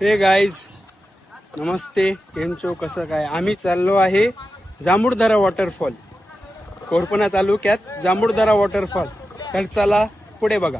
हे गाईज नमस्ते, केम छो, कसं काय? आम्ही चाललो आहे जांभूळधरा वॉटरफॉल, कोरपणा तालुक्यात जांभूळधरा वॉटरफॉल. तर चला पुढे बघा.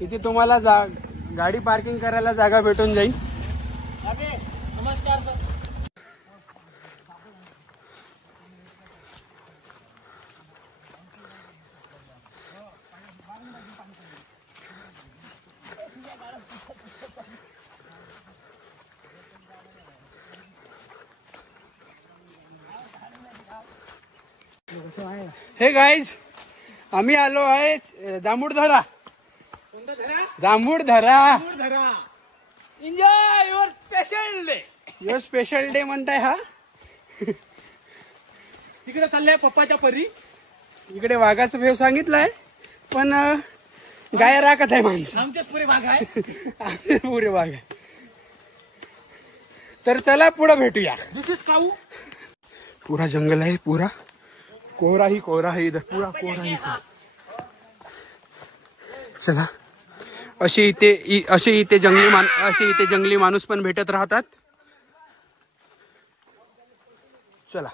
इथे तुम्हाला गाडी पार्किंग करायला जागा भेटून जाईल. नमस्कार सर. हे गाईज आम्ही आलो आहे Jambhuldhara. Jambhuldhara enjoy your special day. Yo special day म्हणताय हा. तिकडे चाललंय पप्पाच्या परी. इकडे वाघाचा भेव सांगितलाय, पण गाय राखत आहे माणसं. आमचेच पुरे भाग आहे. पुरे वाघ आहे. तर चला पुढे भेटूया. दिस इज काऊ. पूरा जंगल आहे, पूरा कोहरा ही कोहरा है इधर, पूरा कोहरा ही कोहरा. चला असे इथे जंगली माणूस पण भेटत राहतात. चला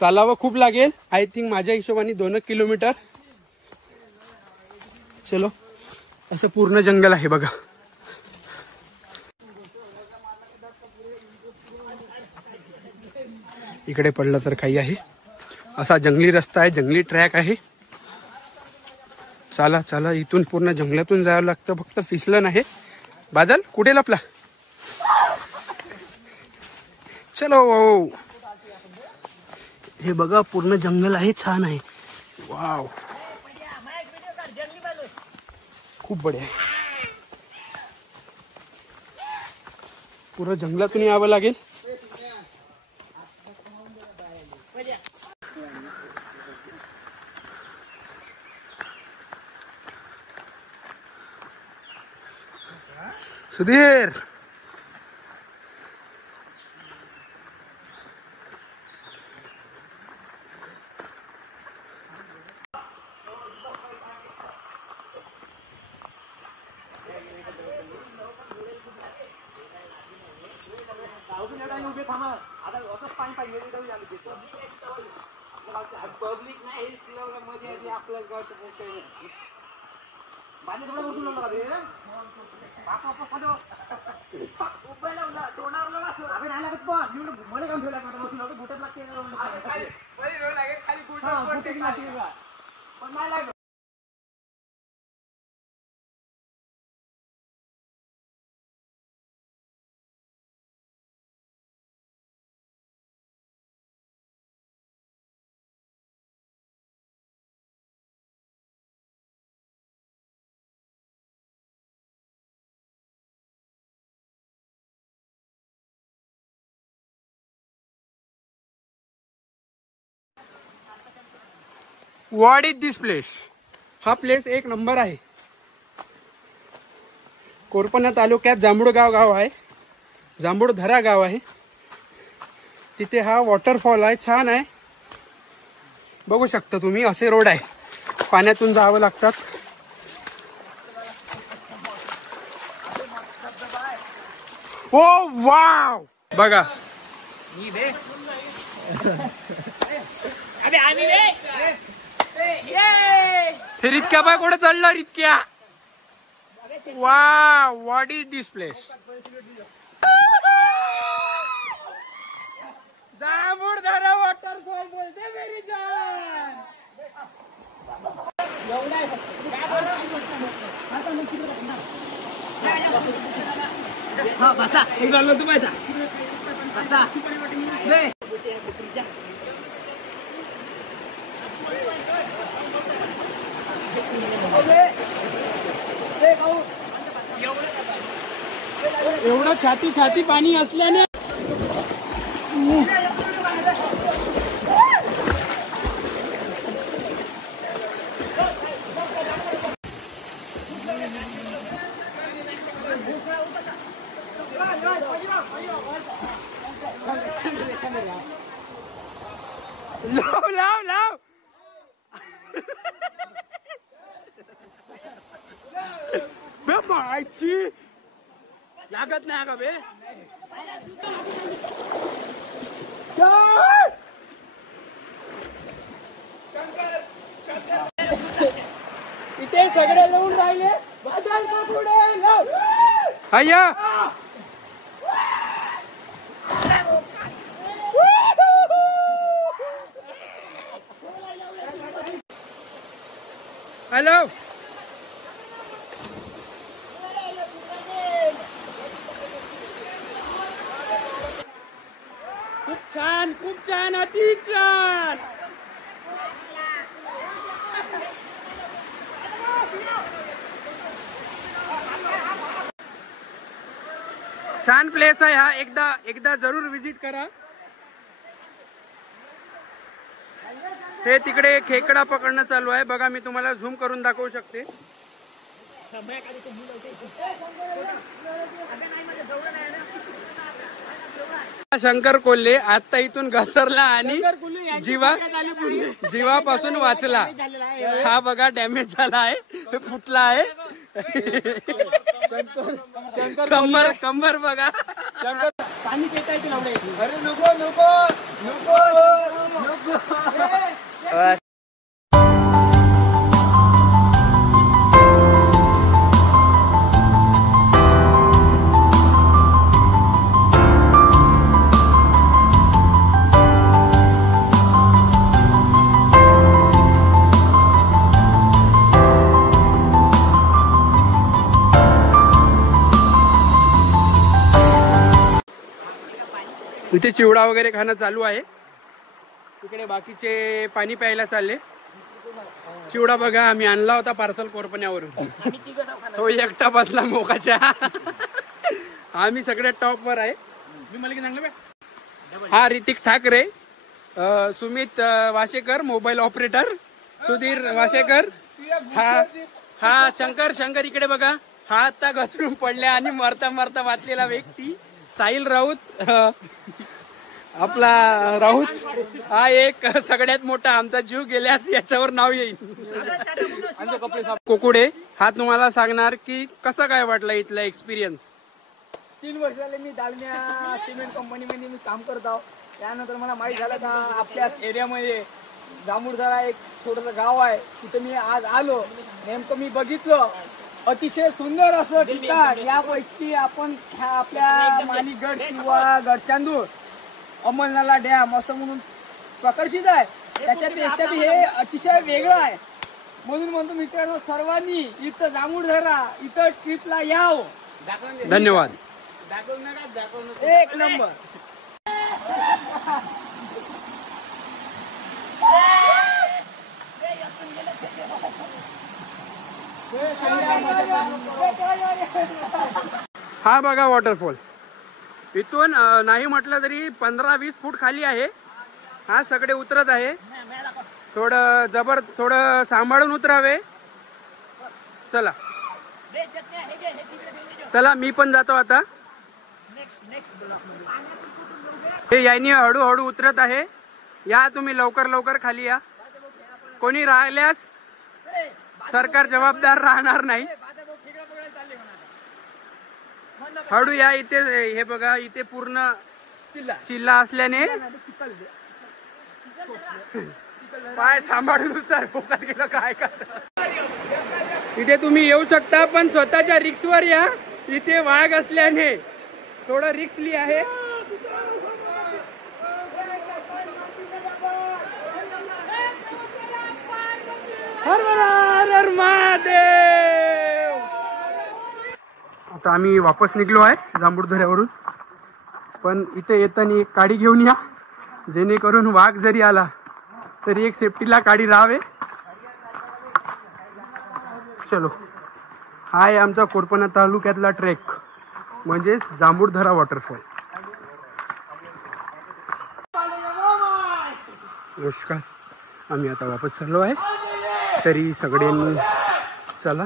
चालावं खूप लागेल. आय थिंक माझ्या हिशोबाने 2 किलोमीटर. चलो, असं पूर्ण जंगल आहे बघा. इकडे पडलं तर काही आहे. असा जंगली रस्ता आहे, जंगली ट्रॅक आहे. चला चला, इथून पूर्ण जंगलातून जावं लागतं. फक्त फिसलं नाही. बादल कुठे लपला? चलो, हे बघा पूर्ण जंगल आहे, छान आहे. वाव, खूप बढिया आहे. पूर्ण जंगलातून यावं लागेल. सुधीर, पब्लिक नाही मध्ये आपलं व्हॉट इज दिस प्लेस? हा प्लेस एक नंबर आहे. कोरपणा तालुक्यात जांभूळगाव गाव आहे, जांभूळधरा गाव आहे. तिथे हा वॉटरफॉल आहे, छान आहे. बघू शकता तुम्ही, असे रोड आहे, पाण्यातून जावं लागतात. ओ वाव, बघा हे रितक्या बाय कुठे चढला रितक्या. Wow, what is this place? Jambhuldhara एवढा आहे फक्त. काय बोलतो? काही गोष्ट नाही. आता मग तिकडे बसणार. हा बसा एक झालं तू पाहिजे बसा बे एवढं छाती छाती पाणी असल्याने लाव लाव लाव बे मायची लागत नाही का बे इथे सगळे लावून राहिले अय्या हॅलो खूप छान अति छान छान प्लेस आहे हा एकदा जरूर विजिट करा हे तिकडे खेकडा पकडणं चालू आहे बघा मी तुम्हाला झूम करून दाखवू शकते शंकर कोल्हे आता इथून घसरला आणि जीवापासून वाचला हा बघा डॅमेज झाला आहे फुटला आहे कंबर बघा शंकर पाणी पिता येते लावले अरे नको नको नको नको इथे चिवडा वगैरे खाणं चालू आहे इकडे बाकीचे पाणी प्यायला चालले चिवडा बघा आम्ही आणला होता पार्सल कोरपण्यावरून तो एकटा बसला मोकाच्या आम्ही सगळे टॉप वर आहे मी मला की सांगलं हा ऋतिक ठाकरे सुमित वाशेकर मोबाईल ऑपरेटर सुधीर वाशेकर हा शंकर इकडे बघा हा आता घसरून पडल्या आणि मरता मरता वाचलेला व्यक्ती साहिल राऊत आपला राऊत हा एक सगळ्यात मोठा आमचा जीव गेल्यास याच्यावर नाव येईल कोकुडे हा तुम्हाला सांगणार की कसं काय वाटलं इथला एक्सपिरियन्स 3 वर्ष झाले मी दालम्या सिमेंट कंपनीमध्ये मी काम करत आहो त्यानंतर मला माहीत झालं का आपल्या एरियामध्ये जांभूळदरा एक छोटंसं गाव आहे तिथे मी आज आलो नेमकं मी बघितलं अतिशय सुंदर असं ठिकाण यापैकी आपण आपल्या माणिकगड किंवा गडचांदूर अमलनाला डॅम असं म्हणून प्रकर्षित आहे त्याच्यापेक्षा बी हे अतिशय वेगळं आहे म्हणून म्हणतो मित्रांनो सर्वांनी इथं जांभूळदरा इथं ट्रिपला यावं धन्यवाद एक नंबर हा बघा वॉटरफॉल इथून नाही म्हटलं तरी 15-20 फूट खाली आहे हा सगळे उतरत आहे थोडं सांभाळून उतरावे चला मी पण जातो आता हे यानी हळूहळू उतरत आहे या तुम्ही लवकर खाली या कोणी राहिल्यास सरकार जबाबदार राहणार नाही हळू या इथे हे बघा इथे पूर्ण चिल्ला असल्याने पाय सांभाळून उचल फोकात गेलं काय करता इथे तुम्ही येऊ शकता पण स्वतःच्या रिक्सवर या इथे वाघ असल्याने थोडं रिक्सली आहे हर हर महादेव. आता आम्ही वापस निघलो आहे जांभूळधऱ्यावरून, पण इथे येताना एक काडी घेऊन या, जेणेकरून वाघ जरी आला तरी एक सेफ्टीला काडी राहावे. चलो, हा आहे आमचा कोरपणा तालुक्यातला ट्रेक, म्हणजेच जांभूळधरा वॉटरफॉल. नमस्कार, आम्ही आता वापस चाललो आहे. तरी सगळ्यांनी चला,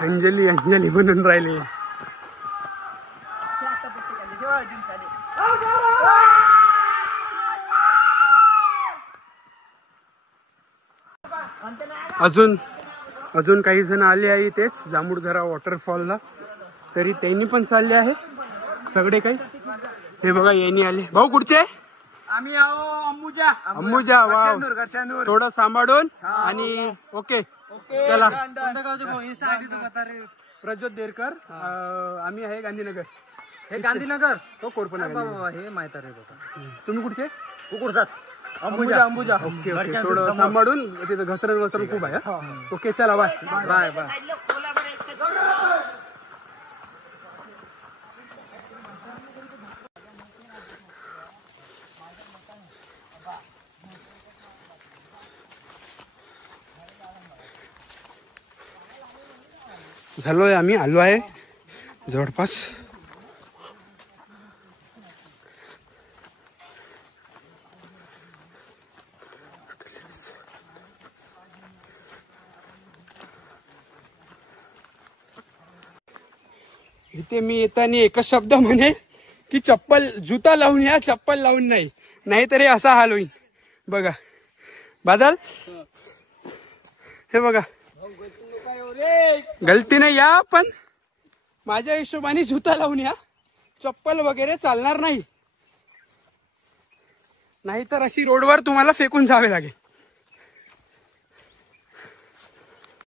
अंजली अंजली बनून राहिले. अजून काही जण आले आहे इथेच जांभूळधरा वॉटरफॉलला, तरी त्यांनी पण चालले आहे सगळे काही. हे बघा, यांनी आले. भाऊ कुठचे? आम्ही आहो अंबुजा. अंबुजा. वाव, थोडं सांभाळून आणि ओके. चला, प्रज्योत देरकर. आम्ही आहे गांधीनगर. हे गांधीनगर, तो कोरपणा. हे माहित आहे बघा. तुम्ही कुठचे? अंबुजा. ओके ओके, थोडं सांभाळून. तिथं घसरण खूप आहे. ओके, चला, बाय बाय बाय. झालोय, आम्ही आलो आहे जवळपास. इथे मी येताना एकच शब्द म्हणे की चप्पल, जुता लावून या, चप्पल लावून नाही, नाहीतर हे असा हाल होईल. बघा बादल, हे बघा, गलतीने या, पण माझ्या हिशोबाने जुता लावून या, चप्पल वगैरे चालणार नाही, नाहीतर अशी रोडवर तुम्हाला फेकून जावे लागेल.